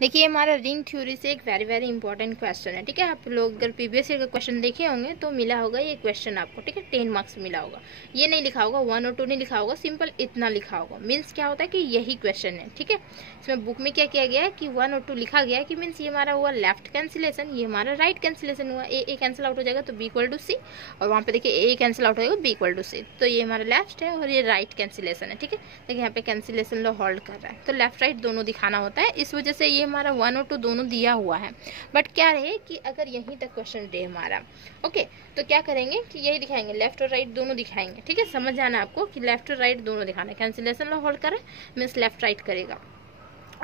देखिए हमारा ring theory से एक वेरी वेरी इंपॉर्टेंट क्वेश्चन है, ठीक है। आप लोग अगर प्रीवियस ईयर का क्वेश्चन देखे होंगे तो मिला होगा ये क्वेश्चन आपको, ठीक है। 10 मार्क्स मिला होगा। ये नहीं लिखा होगा 1 और 2 नहीं लिखा होगा, सिंपल इतना लिखा होगा। मीन्स क्या होता है कि यही क्वेश्चन है, ठीक है। इसमें बुक में क्या किया गया है कि 1 और 2 लिखा गया है कि मीन्स ये हमारा हुआ लेफ्ट कैंसिलेशन, ये हमारा राइट कैंसिलेशन हुआ। ए कैंसिल आउट हो जाएगा तो बी इक्वल टू सी, और वहाँ पे देखिए ए कैंसिल आउट हो जाएगा बी इक्वल टू सी। तो ये हमारा लेफ्ट है और ये राइट कैंसिलेशन है, ठीक है। देखिए यहाँ पे कैंसिलेशन लॉ होल्ड कर रहा है, तो लेफ्ट राइट दोनों दिखाना होता है। इस वजह से ये हमारा 1 और 2 दोनों दिया हुआ है। बट क्या रहे कि अगर यहीं तक क्वेश्चन रहे हमारा, ओके, तो क्या करेंगे कि यही दिखाएंगे, लेफ्ट और राइट दोनों दिखाएंगे, ठीक है। समझ जाना आपको कि लेफ्ट और राइट दोनों दिखाना है। कैंसिलेशन लॉ होल्ड करे मीन्स लेफ्ट राइट करेगा,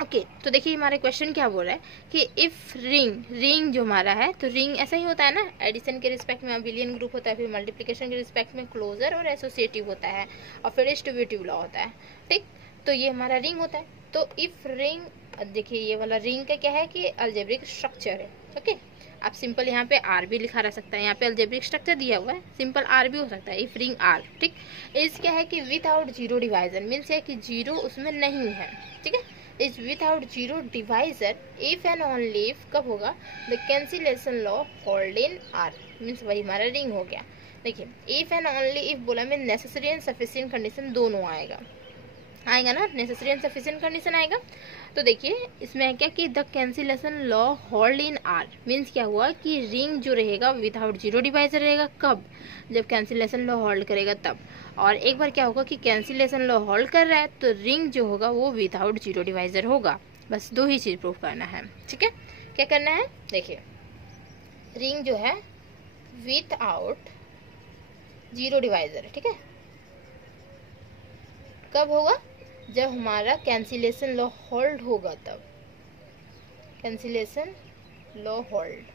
ओके। तो देखिए हमारा क्वेश्चन क्या बोल रहा है कि इफ रिंग जो हमारा है, तो रिंग ऐसा ही होता है ना, एडिशन के रिस्पेक्ट में अबिलियन ग्रुप होता है, फिर मल्टीप्लिकेशन के रिस्पेक्ट में क्लोजर और एसोसिएटिव होता है, और फिर डिस्ट्रीब्यूटिव लॉ होता है, ठीक। तो ये हमारा रिंग होता है। तो इफ रिंग, देखिए ये वाला रिंग का क्या है कि अलजेब्रिक स्ट्रक्चर है, ओके। आप सिंपल यहाँ पे आर भी लिखा रह सकता है, यहाँ पे अलजेब्रिक स्ट्रक्चर दिया हुआ है, सिंपल आर भी हो सकता है, इफ रिंग आर, ठीक। इस क्या है कि विदाउट जीरो डिवाइजर, मीन्स है कि जीरो उसमें नहीं है, ठीक है। Is without zero divisor if and only if कब होगा, the cancellation law hold in are, means वही हमारा रिंग हो गया। देखिए इफ एंड ओनली इफ बोला में नेसेसरी एंड सफिशिएंट कंडीशन दोनों आएगा ना, नेसेसरी एंड सफिशिएंट कंडीशन आएगा। तो देखिए इसमें है क्या कि the cancellation law hold in are, means क्या हुआ कि रिंग जो रहेगा विदाउट जीरो डिवाइजर रहेगा, कब, जब कैंसिलेशन लॉ होल्ड करेगा तब। और एक बार क्या होगा कि कैंसिलेशन लॉ होल्ड कर रहा है तो रिंग जो होगा वो विदाउट जीरो डिवाइजर होगा। बस दो ही चीज प्रूफ करना है, ठीक है। क्या करना है, देखिए रिंग जो है विदाउट जीरो डिवाइजर, ठीक है, कब होगा, जब हमारा कैंसिलेशन लॉ होल्ड होगा तब, कैंसिलेशन लॉ होल्ड,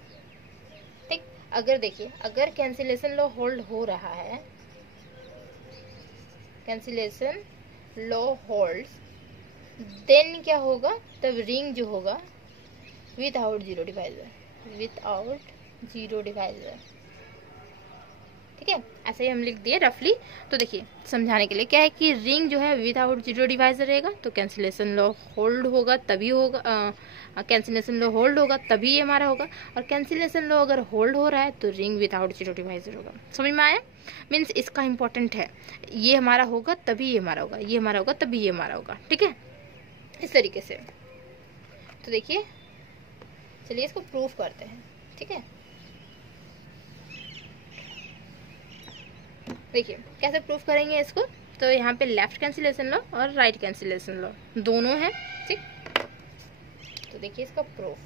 ठीक। अगर देखिए अगर कैंसिलेशन लॉ होल्ड हो रहा है, कैंसिलेशन लॉ होल्ड्स, देन क्या होगा, तब रिंग जो होगा without zero divisor, without zero divisor, ठीक है। ऐसे ही हम लिख दिए रफली। तो देखिए समझाने के लिए क्या है कि रिंग जो है विदाउट जीरो डिवाइजर रहेगा तो कैंसिलेशन लॉ होल्ड होगा तभी होगा, कैंसिलेशन लॉ होल्ड होगा तभी ये हमारा होगा, और कैंसिलेशन लॉ अगर होल्ड हो रहा है तो रिंग विदाउट जीरो डिवाइजर होगा। समझ में आया, मीन्स इसका इंपॉर्टेंट है, ये हमारा होगा तभी ये हमारा होगा, ये हमारा होगा तभी ये हमारा होगा, ठीक है, इस तरीके से। तो देखिए चलिए इसको प्रूफ करते हैं, ठीक है। देखिए कैसे प्रूफ करेंगे इसको, तो यहाँ पे लेफ्ट कैंसिलेशन लॉ और राइट कैंसिलेशन लॉ दोनों है, ठीक। तो देखिए इसका प्रूफ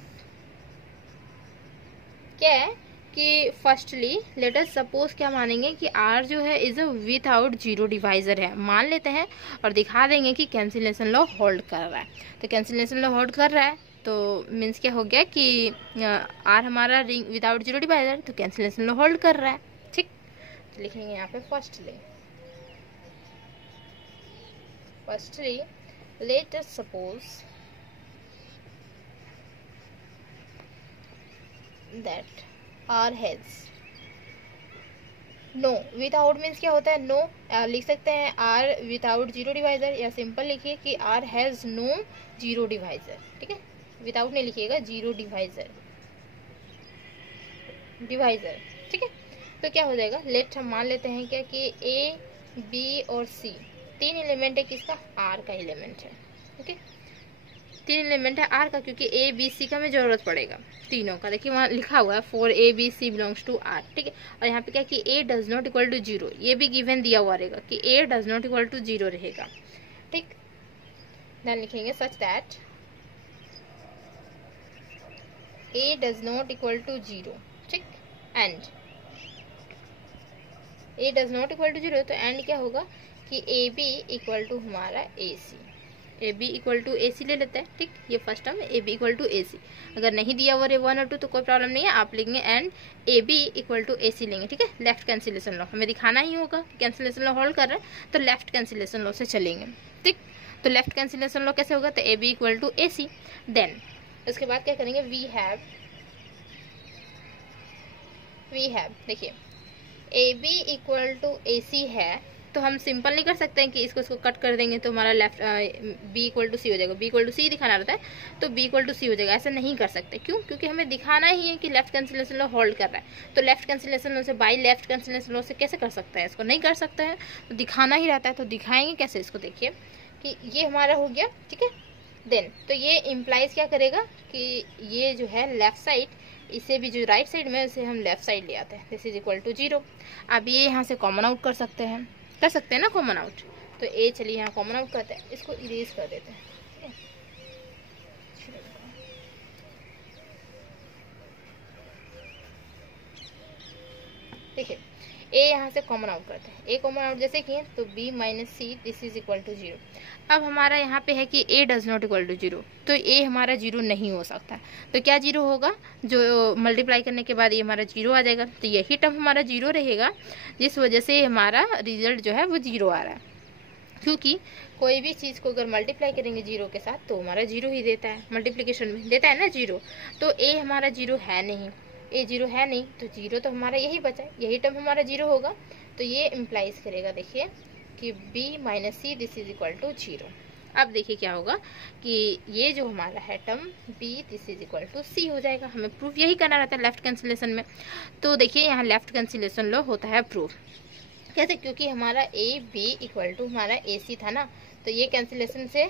क्या है कि फर्स्टली लेट अस सपोज क्या मानेंगे कि आर जो है is a without zero divisor है, मान लेते हैं और दिखा देंगे कि कैंसिलेशन लॉ होल्ड कर रहा है। तो कैंसिलेशन लॉ होल्ड कर रहा है तो मीन्स क्या हो गया कि आर हमारा रिंग विदाउट जीरो डिवाइजर, तो कैंसिलेशन लॉ होल्ड कर रहा है, ठीक। तो लिखेंगे यहाँ पे firstly let us suppose that R has no, without means क्या होता है, नो लिख सकते हैं R विदाउट जीरो डिवाइजर, या सिंपल लिखिए कि R has no zero divisor, ठीक है। विदाउट नहीं लिखिएगा, जीरो डिवाइजर, ठीक है। तो क्या हो जाएगा, लेट हम मान लेते हैं क्या कि A B और C तीन एलिमेंट है किसका, R का एलिमेंट है, ओके। तीन एलिमेंट है आर का, क्योंकि ए बी सी का हमें जरूरत पड़ेगा तीनों का। देखिए वहाँ लिखा हुआ है for A B C belongs to R, ठीक है। और यहाँ पे क्या कि A does not equal to zero, ये भी गिवन दिया हुआ रहेगा कि A does not equal to zero रहेगा, ठीक। देन लिखेंगे such that A does not equal to zero, ठीक, and A does not equal to zero, तो एंड क्या होगा कि ए बी इक्वल टू हमारा A C, A B equal to A C ले लेते हैं, ठीक। ये first term A B equal to A C, अगर नहीं दिया हुआ रे 1 और 2 तो कोई प्रॉब्लम नहीं है, आप लेंगे and A B equal to A C लेंगे, ठीक है। लेफ्ट कैंसिलेशन लॉ हमें दिखाना ही होगा, कैंसिलेशन लॉ होल्ड कर रहा है तो लेफ्ट कैंसिलेशन लॉ से चलेंगे, ठीक। तो लेफ्ट कैंसिलेशन लॉ कैसे होगा, तो A B equal to A C. Then उसके बाद क्या करेंगे, वी हैव देखिए A B equal to A C है, तो हम सिंपल नहीं कर सकते हैं कि इसको कट कर देंगे तो हमारा left B equal to C हो जाएगा। बी इक्वल टू सी दिखाना रहता है तो बी इक्वल टू सी हो जाएगा। ऐसा नहीं कर सकते, क्यों? क्योंकि हमें दिखाना ही है कि लेफ्ट कैंसिलेशन लॉ होल्ड कर रहा है। तो लेफ्ट कैंसिलेशन लॉ से बाई लेफ्ट कैंसिलेशन लॉ से कैसे कर सकते हैं? इसको नहीं कर सकते हैं, तो दिखाना ही रहता है। तो दिखाएंगे कैसे? इसको देखिए कि ये हमारा हो गया, ठीक है। देन तो ये इम्प्लाइज क्या करेगा कि ये जो है लेफ्ट साइड, इसे भी जो राइट साइड में उसे हम लेफ्ट साइड ले आते हैं। This is equal to 0। अब ये यहाँ से कॉमन आउट कर सकते हैं ना कॉमन आउट। तो ए चलिए यहाँ कॉमन आउट करते हैं, इसको इरेज कर देते हैं। देखिए ए यहाँ से कॉमन आउट करते हैं। ए कॉमन आउट जैसे किए तो b minus C this is equal to 0। अब हमारा यहाँ पे है कि a does not equal to 0, तो a हमारा 0 नहीं हो सकता। तो क्या 0 होगा? जो मल्टीप्लाई करने के बाद ये हमारा 0 आ जाएगा। तो यही टर्म हमारा 0 रहेगा, जिस वजह से हमारा रिजल्ट जो है वो 0 आ रहा है। क्योंकि कोई भी चीज़ को अगर मल्टीप्लाई करेंगे 0 के साथ तो हमारा 0 ही देता है, मल्टीप्लिकेशन में देता है ना 0। तो a हमारा 0 है नहीं, ए 0 है नहीं, तो 0 तो हमारा यही बचा, यही टर्म हमारा 0 होगा। तो ये इम्प्लाइज करेगा देखिए कि b minus C this is equal to 0। अब देखिए क्या होगा कि ये जो हमारा है term b this is equal to C हो जाएगा। हमें प्रूफ यही करना रहता है लेफ्ट कैंसिलेशन में। तो देखिए यहाँ लेफ्ट कैंसिलेशन लॉ होता है प्रूफ कैसे? क्योंकि हमारा ए बी इक्वल टू हमारा ए सी था ना, तो ये कैंसिलेशन से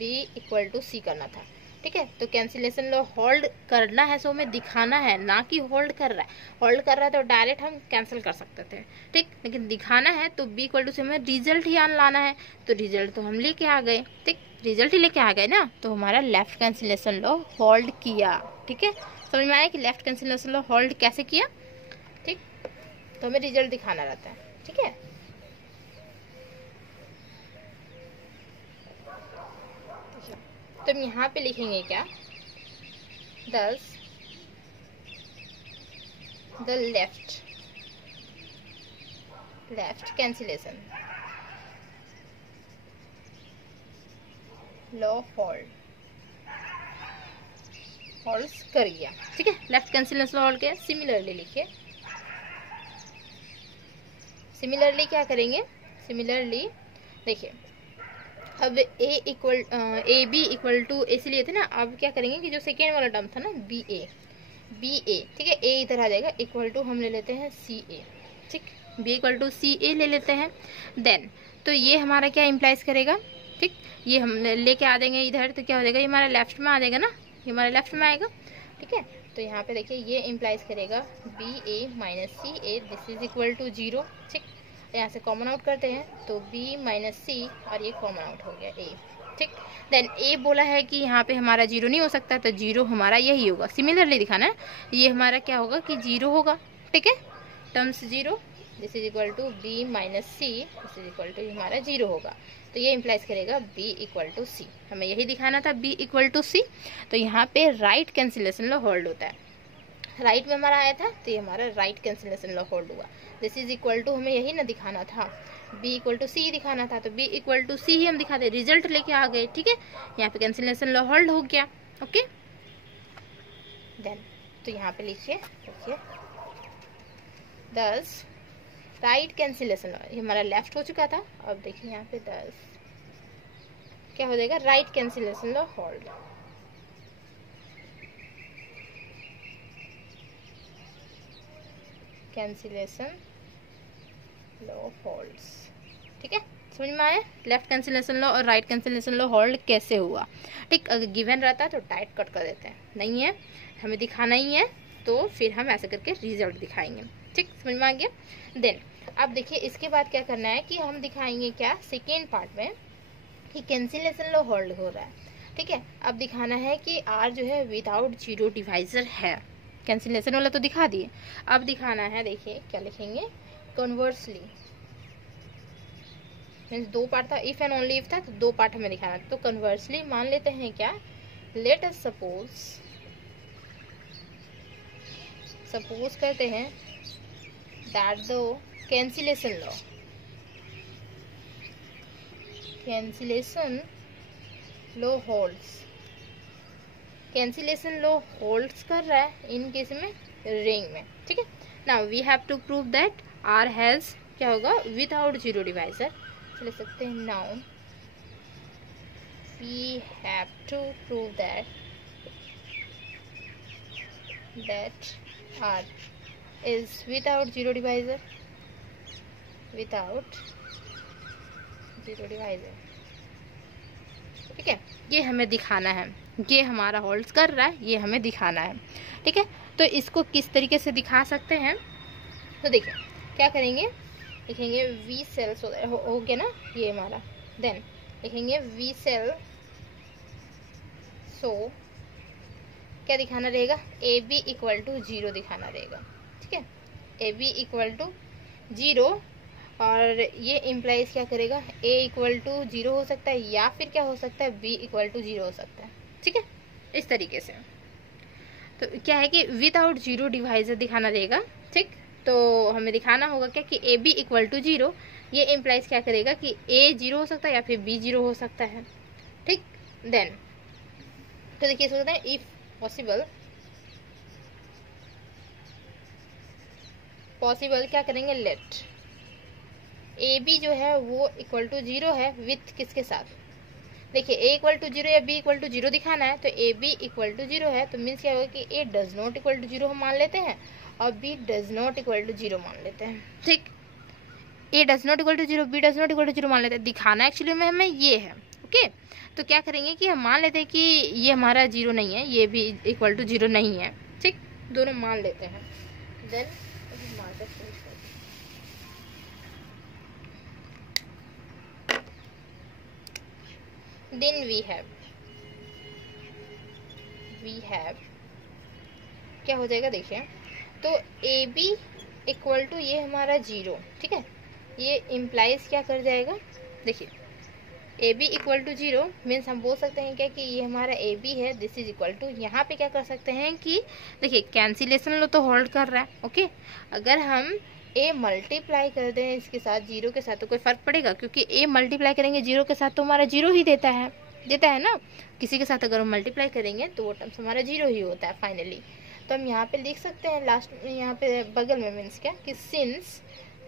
b इक्वल टू सी करना था, ठीक है। तो कैंसिलेशन लॉ होल्ड करना है, सो हमें दिखाना है, ना कि होल्ड कर रहा है। होल्ड कर रहा है तो डायरेक्ट हम कैंसिल कर सकते थे, ठीक। लेकिन दिखाना है तो b इक्वल टू से हमें रिजल्ट ही आन लाना है। तो रिजल्ट तो हम लेके आ गए, ठीक, रिजल्ट ही लेके आ गए ना। तो हमारा लेफ्ट कैंसिलेशन लॉ होल्ड किया, ठीक है। समझ में आया कि लेफ्ट कैंसिलेशन लॉ होल्ड कैसे किया, ठीक। तो हमें रिजल्ट दिखाना रहता है, ठीक है। तो हम यहाँ पे लिखेंगे क्या? thus the left cancellation law holds कर गया, ठीक है। लेफ्ट कैंसिलेशन लॉ होल्ड किया। सिमिलरली लिखिए, सिमिलरली क्या करेंगे? सिमिलरली देखिए अब ए बी इक्वल टू ऐसे लिए थे ना। अब क्या करेंगे कि जो सेकेंड वाला टर्म था ना बी ए, ठीक है, ए इधर आ जाएगा, इक्वल टू हम ले लेते हैं सी ए, ठीक। बी इक्वल टू सी ए ले लेते हैं। देन तो ये हमारा क्या इम्प्लाइज करेगा, ठीक, ये हम लेके आ देंगे इधर, तो क्या हो जाएगा? ये हमारा लेफ्ट में आ जाएगा ना, ये हमारे लेफ्ट में आएगा, ठीक है। तो यहाँ पे देखिए ये इम्प्लाइज करेगा B A minus C A this is equal to 0, ठीक। यहाँ से कॉमन आउट करते हैं तो b माइनस सी और ये कॉमन आउट हो गया a, ठीक। देन a बोला है कि यहाँ पे हमारा 0 नहीं हो सकता, तो 0 हमारा यही होगा। सिमिलरली दिखाना है, ये हमारा क्या होगा कि 0 होगा, ठीक है। Terms 0 this is equal to b minus C this is equal to हमारा 0 होगा। तो ये इम्प्लाइज करेगा b इक्वल टू सी। हमें यही दिखाना था, b इक्वल टू सी। तो यहाँ पे राइट कैंसिलेशन लॉ होल्ड होता है। राइट में हमारा आया था तो ये हमारा राइट कैंसिलेशन लॉ होल्ड हुआ। दिस इज इक्वल टू हमें यही ना दिखाना था, b इक्वल टू सी दिखाना था, तो b इक्वल टू सी ही हम दिखाते, रिजल्ट लेके आ गए, ठीक है। यहाँ पे कैंसिलेशन लॉ होल्ड हो गया, ओके। देन तो यहाँ पे लिखिए, देखिए दस राइट कैंसिलेशन लॉ, ये हमारा लेफ्ट हो चुका था। अब देखिए यहाँ पे 10 क्या हो जाएगा? Right cancellation law hold. Cancellation law holds, ठीक है। समझ में आया लेफ्ट कैंसिलेशन लॉ और राइट कैंसिलेशन लॉ होल्ड कैसे हुआ, ठीक। अगर गिवन रहता है तो डायरेक्ट कट कर देते हैं, नहीं है हमें दिखाना ही है तो फिर हम ऐसे करके रिजल्ट दिखाएंगे, ठीक। समझ में आ गया। देन अब देखिए इसके बाद क्या करना है कि हम दिखाएंगे क्या सेकेंड पार्ट में कि कैंसिलेशन लॉ होल्ड हो रहा है, ठीक है। अब दिखाना है कि आर जो है विदाउट 0 डिवाइजर है। कैंसिलेशन वाला तो दिखा दिए, अब दिखाना है, देखिए क्या लिखेंगे? कन्वर्सली मीन्स 2 पार्ट था, इफ एंड ओनली इफ था तो 2 पार्ट हमें दिखाना था। तो कन्वर्सली मान लेते हैं क्या? लेट अस सपोज करते हैं that the cancellation law holds. Cancellation law holds कर रहा है इन केस में रिंग में, ठीक है। Now we have to prove that R has क्या होगा, विदाउट जीरो डिवाइजर। चले सकते हैं now we have to prove that R is without zero divisor, without zero divisor. ठीक है, ये हमें दिखाना है, ये हमारा होल्ड्स कर रहा है, ये हमें दिखाना है। ठीक है, तो इसको किस तरीके से दिखा सकते हैं, तो देखिए क्या करेंगे, लिखेंगे वी सेल, हो गया ना ये हमारा, देन लिखेंगे वी सेल, सो क्या दिखाना रहेगा, A B equal to zero दिखाना रहेगा। ठीक है, A B equal to zero, और ये इम्प्लाइज क्या करेगा, ए इक्वल टू जीरो हो सकता है, या फिर क्या हो सकता है, बी इक्वल टू जीरो हो सकता है। ठीक है, इस तरीके से। तो क्या है कि विदाउट जीरो डिवाइजर दिखाना रहेगा। ठीक, तो हमें दिखाना होगा क्या कि A B equal to zero, ये इम्प्लाइज क्या करेगा कि ए जीरो हो सकता है या फिर बी जीरो हो सकता है। ठीक, देन तो देखिए इसको कहते हैं इफ पॉसिबल क्या करेंगे, लेट ए बी जो है वो इक्वल टू जीरो है, विथ किसके साथ, देखिए ए इक्वल टू जीरो या बी इक्वल टू जीरो दिखाना है, तो A B equal to zero है, तो मीन्स क्या होगा कि A does not equal to zero हम मान लेते हैं, और B does not equal to zero मान लेते हैं। ठीक, A does not equal to zero, B does not equal to zero मान लेते हैं, दिखाना एक्चुअली में हमें ये है। ओके, तो क्या करेंगे कि हम मान लेते हैं कि ये हमारा जीरो नहीं है, ये भी इक्वल टू जीरो नहीं है। ठीक, दोनों मान लेते हैं, देन we have क्या हो जाएगा, देखिए तो ए बी इक्वल टू ये हमारा जीरो। ठीक है, ये इम्प्लाइज क्या कर जाएगा, देखिए A B equal to zero means हम बोल सकते हैं क्या कि ये हमारा ए बी है, दिस इज इक्वल टू, यहाँ पे क्या कर सकते हैं कि देखिए कैंसिलेशन लो तो होल्ड कर रहा है। ओके, अगर हम ए मल्टीप्लाई कर दें इसके साथ जीरो के साथ तो कोई फर्क पड़ेगा, क्योंकि ए मल्टीप्लाई करेंगे जीरो के साथ तो हमारा जीरो ही देता है ना, किसी के साथ अगर हम मल्टीप्लाई करेंगे तो वो टर्म्स हमारा जीरो ही होता है फाइनली। तो हम यहाँ पे लिख सकते हैं लास्ट में, यहाँ पे बगल में मीन्स क्या कि सिंस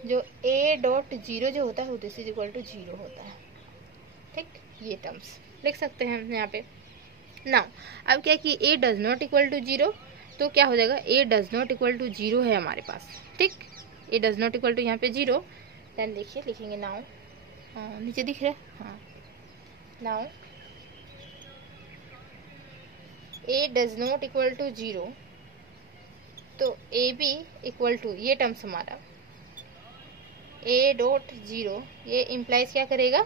जो ए डॉट जीरो जो होता है वो this is equal to zero होता है। ठीक, ये टर्म्स लिख सकते हैं हम यहाँ पे। नाउ अब क्या कि A does not equal to zero, तो क्या हो जाएगा, A does not equal to zero है हमारे पास। ठीक, A does not equal to यहाँ पे जीरो, देन देखिए लिखेंगे नाउ, नीचे दिख रहा है, हाँ, now A does not equal to zero, तो ए बी इक्वल टू ये टर्म्स हमारा ए डॉट जीरो, ये इम्प्लाइज क्या करेगा,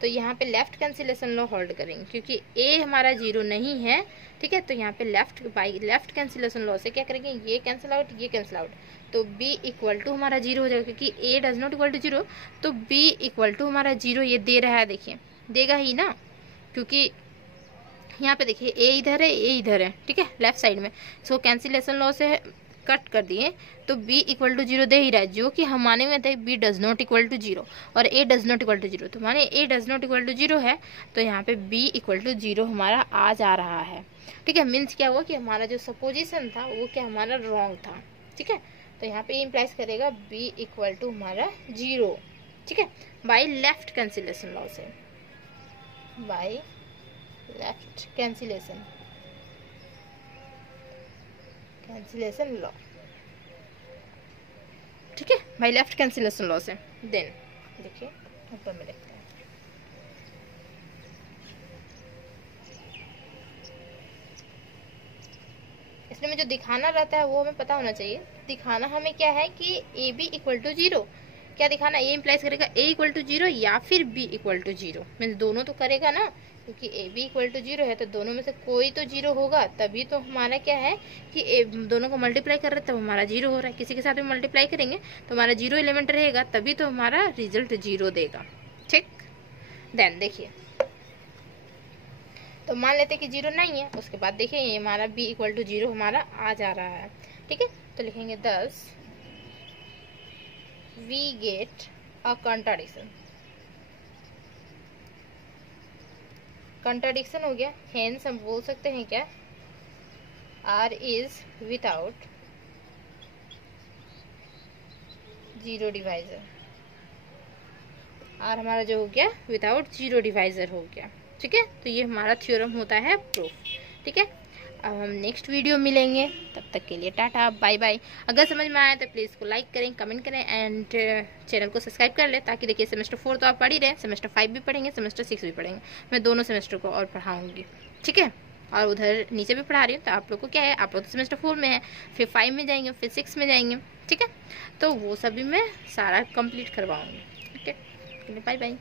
तो यहाँ पे लेफ्ट कैंसिलेशन लॉ होल्ड करेंगे, क्योंकि ए हमारा जीरो नहीं है। ठीक है, तो यहाँ पे बाई लेफ्ट कैंसिलेशन लॉ से क्या करेंगे, ये कैंसिल आउट, ये कैंसिल आउट, तो बी इक्वल टू हमारा जीरो हो जाएगा, क्योंकि A does not equal to zero, तो बी इक्वल टू हमारा जीरो ये दे रहा है, देखिए देगा ही ना, क्योंकि यहाँ पे देखिए ए इधर है, ए इधर है। ठीक है, लेफ्ट साइड में, सो कैंसिलेशन लॉ से कट कर दिए तो b इक्वल टू जीरो दे ही रहा है, जो कि हम माने में थे b does not equal to zero और a does not equal to zero, तो माने a does not equal to zero है, तो यहाँ पे b इक्वल टू जीरो हमारा आ जा रहा है। ठीक है, मीन्स क्या हुआ कि हमारा जो सपोजिशन था वो क्या हमारा रॉन्ग था। ठीक है, तो यहाँ पे इम्प्लाइज करेगा b इक्वल टू हमारा जीरो। ठीक है, बाई लेफ्ट कैंसिलेशन लॉ से, बाई लेफ्ट कैंसिलेशन लॉ। ठीक है, बाई लेफ्ट कैंसिलेशन लॉ से। देन देखिए ऊपर में लिखते हैं, इसमें जो दिखाना रहता है वो हमें पता होना चाहिए। दिखाना हमें क्या है कि A B equal to zero, क्या दिखाना, ए इम्प्लाइज करेगा ए इक्वल टू जीरो या फिर B equal to zero, means दोनों तो करेगा ना, क्योंकि A B equal to zero है तो दोनों में से कोई तो जीरो होगा, तभी तो हमारा क्या है कि दोनों को मल्टीप्लाई कर रहे हैं तब हमारा जीरो हो रहा है। किसी के साथ भी मल्टीप्लाई करेंगे तो हमारा जीरो एलिमेंट रहेगा, तभी तो हमारा रिजल्ट जीरो देगा। ठीक, देन देखिए तो मान लेते कि जीरो नहीं है, उसके बाद देखिए ये हमारा b इक्वल टू जीरो हमारा आ जा रहा है। ठीक है, तो लिखेंगे thus we get a contradiction। Contradiction हो गया, हेंस हम बोल सकते हैं क्या, r is without zero divisor. और हमारा जो हो गया विदाउट जीरो डिवाइजर हो गया। ठीक है, तो ये हमारा थ्योरम होता है प्रूफ। ठीक है, अब हम नेक्स्ट वीडियो मिलेंगे, तब तक के लिए टाटा बाय बाय। अगर समझ में आया तो प्लीज़ इसको लाइक करें, कमेंट करें एंड चैनल को सब्सक्राइब कर लें, ताकि देखिए सेमेस्टर 4 तो आप पढ़ ही रहे हैं, सेमेस्टर 5 भी पढ़ेंगे, सेमेस्टर 6 भी पढ़ेंगे। मैं दोनों सेमेस्टर को और पढ़ाऊँगी। ठीक है, और उधर नीचे भी पढ़ा रही हूँ, तो आप लोग को क्या है, आप लोग तो सेमेस्टर 4 में है, फिर 5 में जाएंगे, फिर 6 में जाएंगे। ठीक है, तो वो सभी मैं सारा कंप्लीट करवाऊँगी। ठीक है, बाय बाय।